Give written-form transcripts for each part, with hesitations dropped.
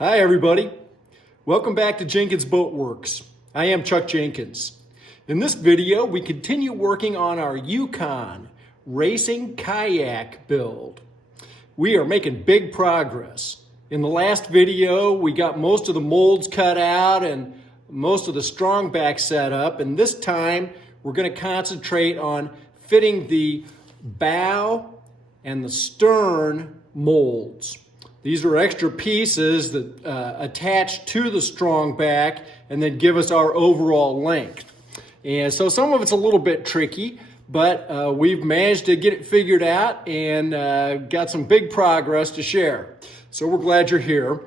Hi everybody, welcome back to Jenkins Boat Works. I am Chuck Jenkins. In this video we continue working on our Yukon Racing Kayak build. We are making big progress. In the last video we got most of the molds cut out and most of the strong back set up, and this time we're going to concentrate on fitting the bow and the stern molds. These are extra pieces that attach to the strong back and then give us our overall length. And so some of it's a little bit tricky, but we've managed to get it figured out and got some big progress to share. So we're glad you're here.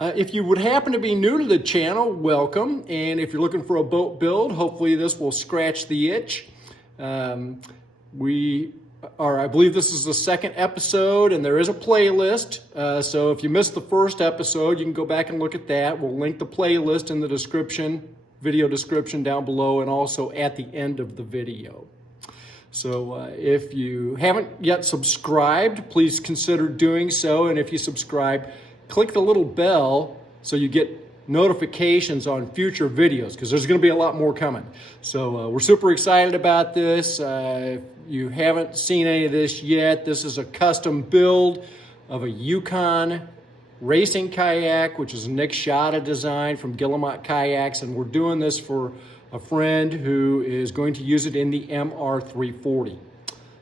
If you would happen to be new to the channel, welcome. And if you're looking for a boat build, hopefully this will scratch the itch. I believe this is the second episode, and there is a playlist. So if you missed the first episode, you can go back and look at that. We'll link the playlist in the description, video description down below, and also at the end of the video. So if you haven't yet subscribed, please consider doing so. And if you subscribe, click the little bell so you get notifications on future videos, because there's going to be a lot more coming. So we're super excited about this. If you haven't seen any of this yet, this is a custom build of a Yukon Racing Kayak, which is a Nick Schade design from Guillemot Kayaks, and we're doing this for a friend who is going to use it in the MR340.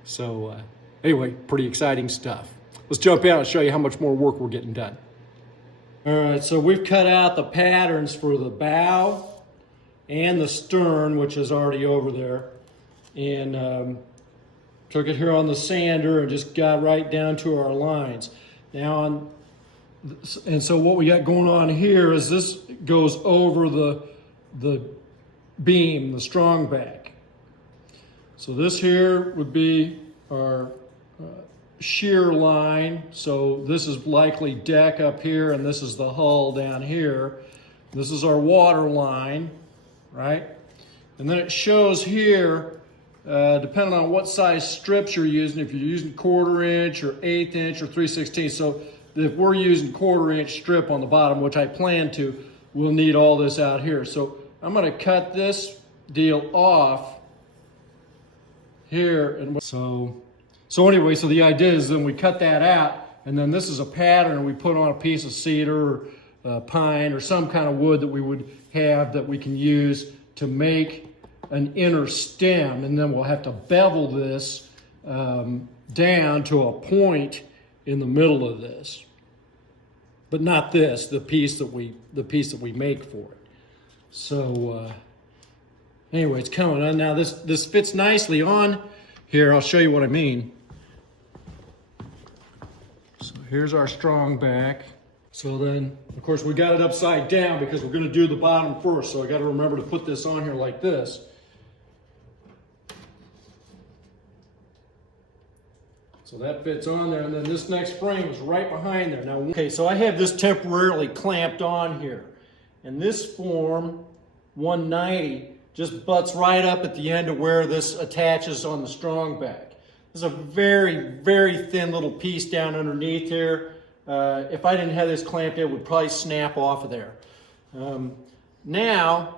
So anyway, pretty exciting stuff. Let's jump in and show you how much more work we're getting done. All right, so we've cut out the patterns for the bow and the stern, which is already over there, and took it here on the sander and just got right down to our lines. Now, and so what we got going on here is this goes over the beam, the strong back. So this here would be our shear line. So this is likely deck up here, and this is the hull down here. This is our water line, right? And then it shows here, depending on what size strips you're using, if you're using 1/4 inch or 1/8 inch or 3/16. So if we're using 1/4 inch strip on the bottom, which I plan to, we'll need all this out here. So I'm going to cut this deal off here. And so anyway, so the idea is then we cut that out, and then this is a pattern we put on a piece of cedar or pine or some kind of wood that we would have that we can use to make an inner stem, and then we'll have to bevel this down to a point in the middle of this, but not this, the piece that we make for it. So anyway, it's coming on now. This fits nicely on here. I'll show you what I mean. So here's our strong back. So then, of course, we got it upside down because we're going to do the bottom first. So I got to remember to put this on here like this. So that fits on there, and then this next frame is right behind there. Now, okay, so I have this temporarily clamped on here, and this form 190 just butts right up at the end of where this attaches on the strong back. There's a very, very thin little piece down underneath here. If I didn't have this clamped, it would probably snap off of there. Now,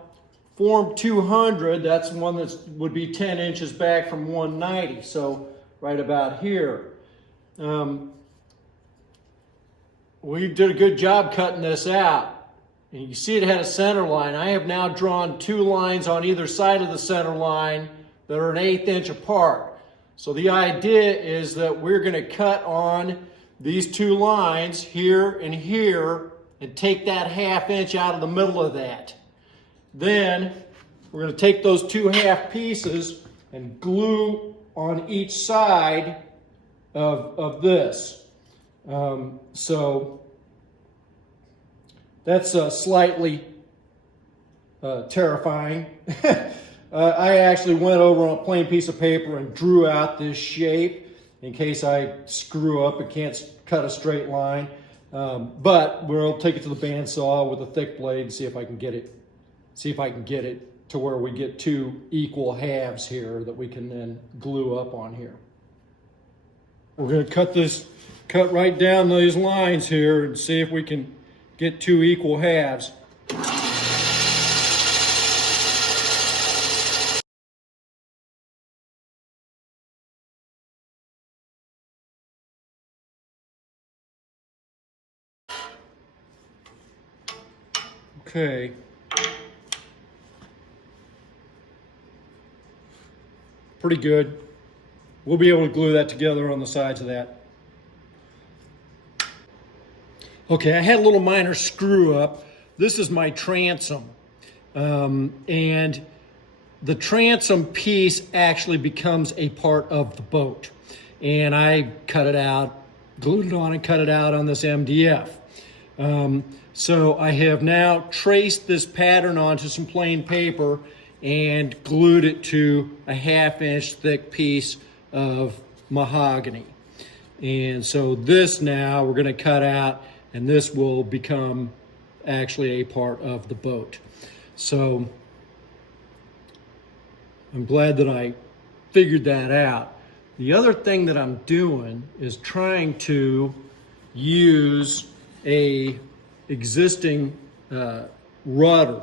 form 200, that's one that would be 10 inches back from 190, so right about here. We did a good job cutting this out. And you see it had a center line. I have now drawn 2 lines on either side of the center line that are 1/8 inch apart. So the idea is that we're going to cut on these 2 lines here and take that 1/2 inch out of the middle of that. Then we're going to take those 2 half pieces and glue on each side of this. So that's slightly terrifying. I actually went over on a plain piece of paper and drew out this shape in case I screw up and can't cut a straight line. But we'll take it to the bandsaw with a thick blade and see if I can get it to where we get 2 equal halves here that we can then glue up on here. We're going to cut right down these lines here and see if we can get two equal halves. Okay. Pretty good. We'll be able to glue that together on the sides of that. Okay, I had a little minor screw up. This is my transom. And the transom piece actually becomes a part of the boat. And I cut it out, glued it on and cut it out on this MDF. So I have now traced this pattern onto some plain paper and glued it to a 1/2 inch thick piece of mahogany. And so this now we're going to cut out, and this will become actually a part of the boat. So I'm glad that I figured that out. The other thing that I'm doing is trying to use a existing rudder.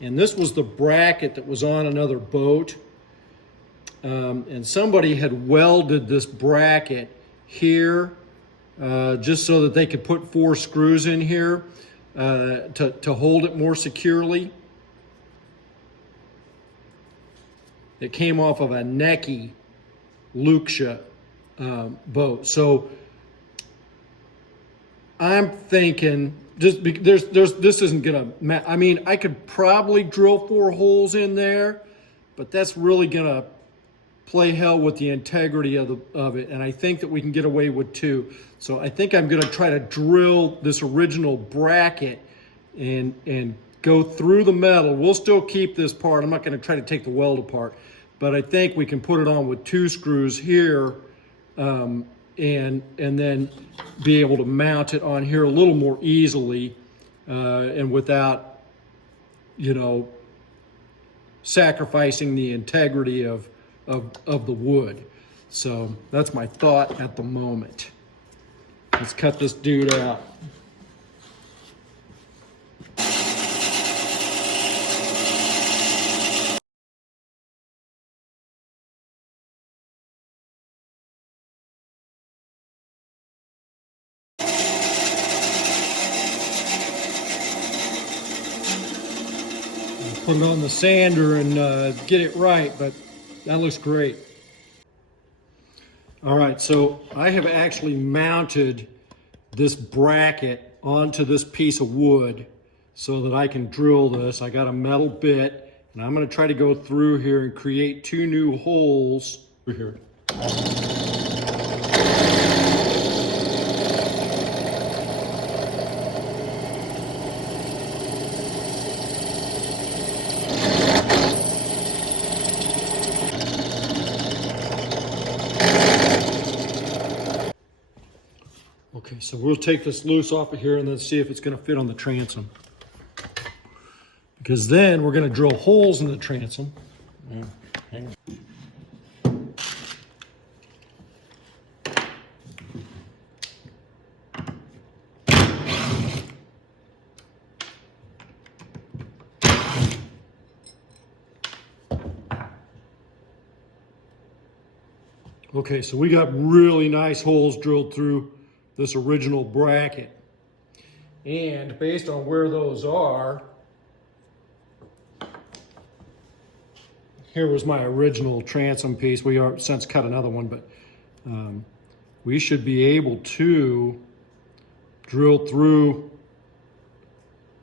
And this was the bracket that was on another boat. And somebody had welded this bracket here just so that they could put 4 screws in here to hold it more securely. It came off of a Necky Luxia boat. So I'm thinking, just this isn't gonna, I mean, I could probably drill 4 holes in there, but that's really gonna play hell with the integrity of it. And I think that we can get away with 2. So I think I'm gonna try to drill this original bracket and go through the metal. We'll still keep this part. I'm not gonna try to take the weld apart, but I think we can put it on with 2 screws here, and then be able to mount it on here a little more easily, and without, you know, sacrificing the integrity of the wood. So that's my thought at the moment. Let's cut this dude out. Put it on the sander and get it right, but that looks great. All right, so I have actually mounted this bracket onto this piece of wood so that I can drill this. I got a metal bit, and I'm gonna try to go through here and create 2 new holes through here. Okay, so we'll take this loose off of here and then see if it's going to fit on the transom. Because then we're going to drill holes in the transom. Hang on. Okay, so we got really nice holes drilled through this original bracket. And based on where those are, here was my original transom piece. We are since cut another one, but we should be able to drill through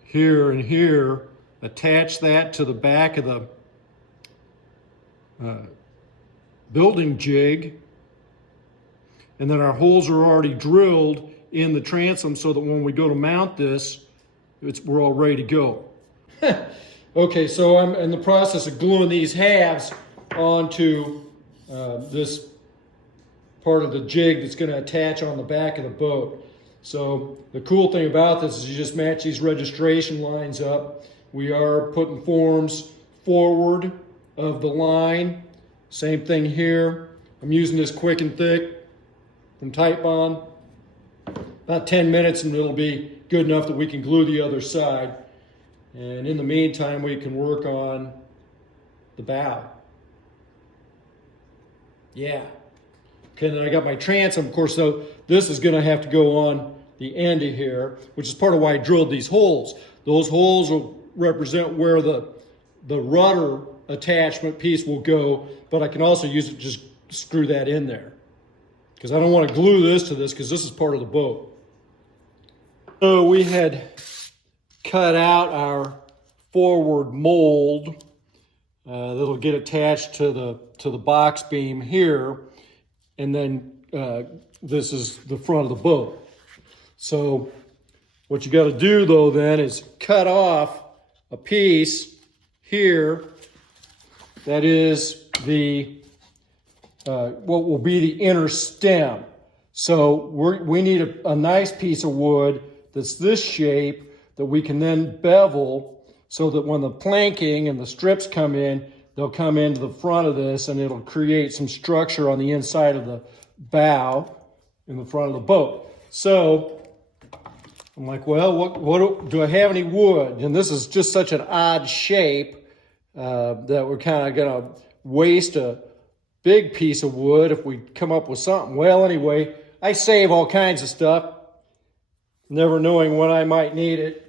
here and here, attach that to the back of the building jig, and then our holes are already drilled in the transom so that when we go to mount this, we're all ready to go. Okay, so I'm in the process of gluing these halves onto this part of the jig that's going to attach on the back of the boat. So the cool thing about this is you just match these registration lines up. We are putting forms forward of the line. Same thing here. I'm using this Quick and Thick from Type Bond. About 10 minutes and it'll be good enough that we can glue the other side. And in the meantime, we can work on the bow. Yeah. Okay, then I got my transom, of course, so this is gonna have to go on the end of here, which is part of why I drilled these holes. Those holes will represent where the rudder attachment piece will go, but I can also use it to just screw that in there. Because I don't want to glue this to this, because this is part of the boat. So we had cut out our forward mold that'll get attached to the box beam here, and then this is the front of the boat. So what you got to do though then is cut off a piece here that is the what will be the inner stem. So we need a nice piece of wood that's this shape that we can then bevel so that when the planking and the strips come in, they'll come into the front of this and it'll create some structure on the inside of the bow in the front of the boat. So I'm like, well, what do I have any wood? And this is just such an odd shape that we're kind of gonna waste a big piece of wood if we come up with something. Well, anyway, I save all kinds of stuff, never knowing when I might need it.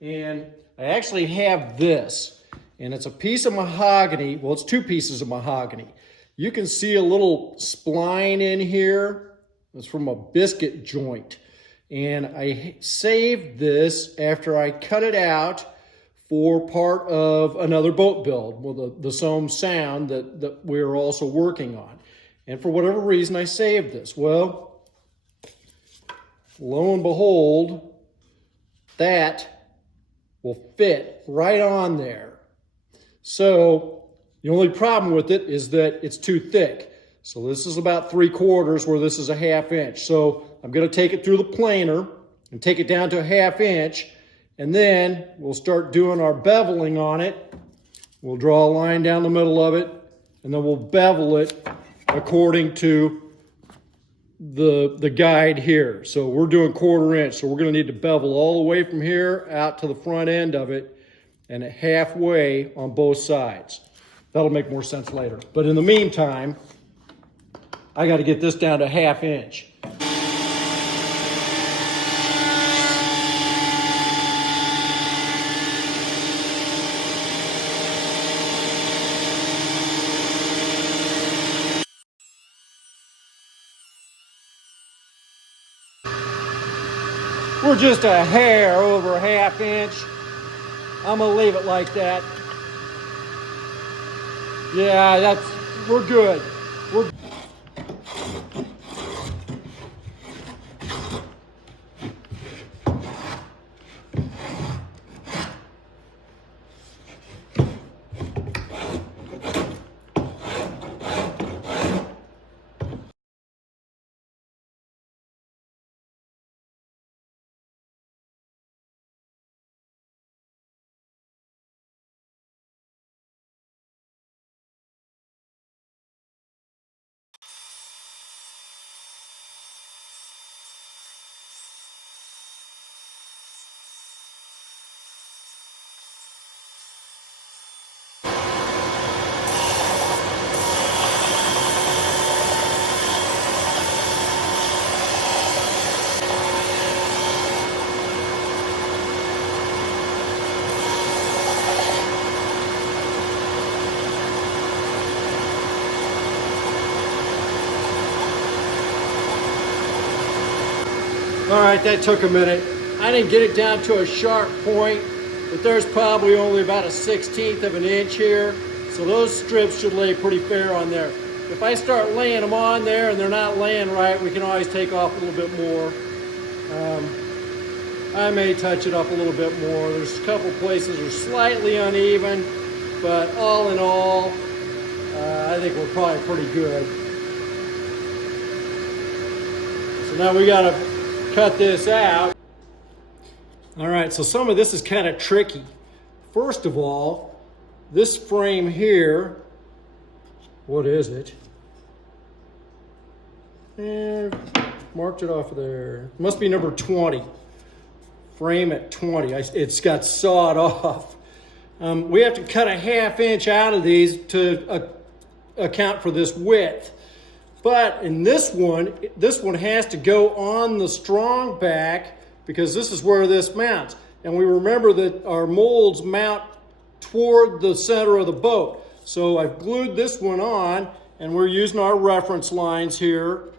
And I actually have this, and it's a piece of mahogany. Well, it's two pieces of mahogany. You can see a little spline in here. It's from a biscuit joint. And I saved this after I cut it out for part of another boat build, well, the Somme Sound that we're also working on. And for whatever reason, I saved this. Well, lo and behold, that will fit right on there. So the only problem with it is that it's too thick. So this is about 3/4 where this is a 1/2 inch. So I'm going to take it through the planer and take it down to a 1/2 inch. And then we'll start doing our beveling on it. We'll draw a line down the middle of it, and then we'll bevel it according to the guide here. So we're doing 1/4 inch. So we're going to need to bevel all the way from here out to the front end of it and halfway on both sides. That'll make more sense later. But in the meantime, I got to get this down to 1/2 inch. We're just a hair over 1/2 inch. I'm gonna leave it like that. Yeah, we're good. All right, that took a minute. I didn't get it down to a sharp point, but there's probably only about a 1/16 of an inch here. So those strips should lay pretty fair on there. If I start laying them on there and they're not laying right, we can always take off a little bit more. I may touch it up a little bit more. There's a couple places that are slightly uneven, but all in all, I think we're probably pretty good. So now we gotta cut this out. All right, so some of this is kind of tricky. First of all, this frame here, what is it? Marked it off of there. Must be number 20. frame at 20. It's got sawed off. We have to cut a 1/2 inch out of these to account for this width. But in this one has to go on the strong back because this is where this mounts. And we remember that our molds mount toward the center of the boat. So I've glued this one on, and we're using our reference lines here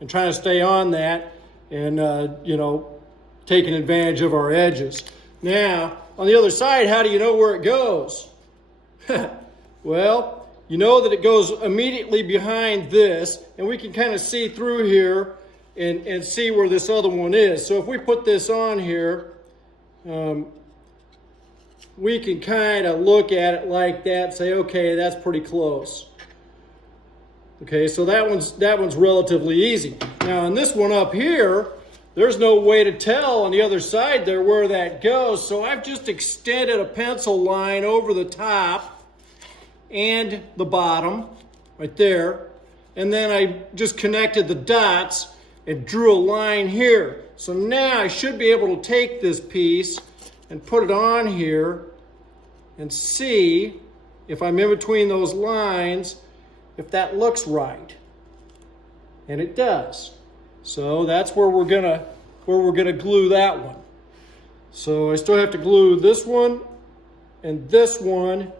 and trying to stay on that and, taking advantage of our edges. Now, on the other side, how do you know where it goes? Well, you know that it goes immediately behind this, and we can kind of see through here and see where this other one is. So if we put this on here, we can kind of look at it like that and say, okay, that's pretty close. Okay, so that one's relatively easy. Now on this one up here, there's no way to tell on the other side there where that goes, so I've just extended a pencil line over the top and the bottom, right there, and then I just connected the dots and drew a line here. So now I should be able to take this piece and put it on here and see if I'm in between those lines, if that looks right. And it does. So that's where we're gonna glue that one. So I still have to glue this one and this one,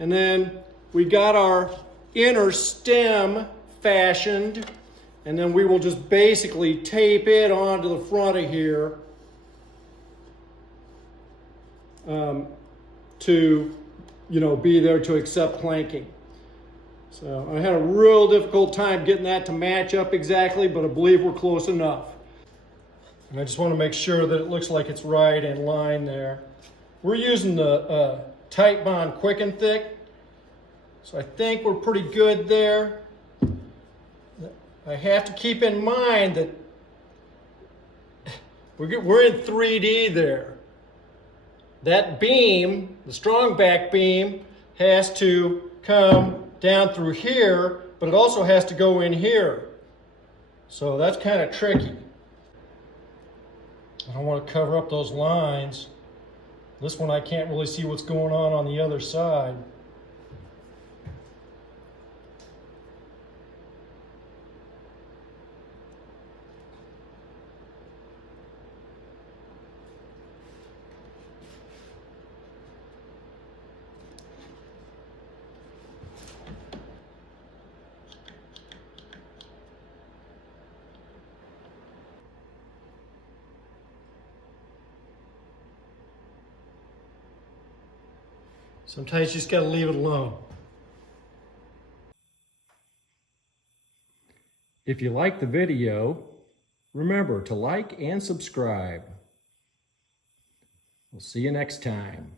and then we got our inner stem fashioned, and then we will just basically tape it onto the front of here to be there to accept planking. So I had a real difficult time getting that to match up exactly, but I believe we're close enough. And I just want to make sure that it looks like it's right in line there. We're using the Tight Bond Quick and Thick, so I think we're pretty good there. I have to keep in mind that we're in 3D there. That beam, the strong back beam, has to come down through here, but it also has to go in here. So that's kind of tricky. I don't want to cover up those lines. This one I can't really see what's going on the other side. Sometimes you just got to leave it alone. If you like the video, remember to like and subscribe. We'll see you next time.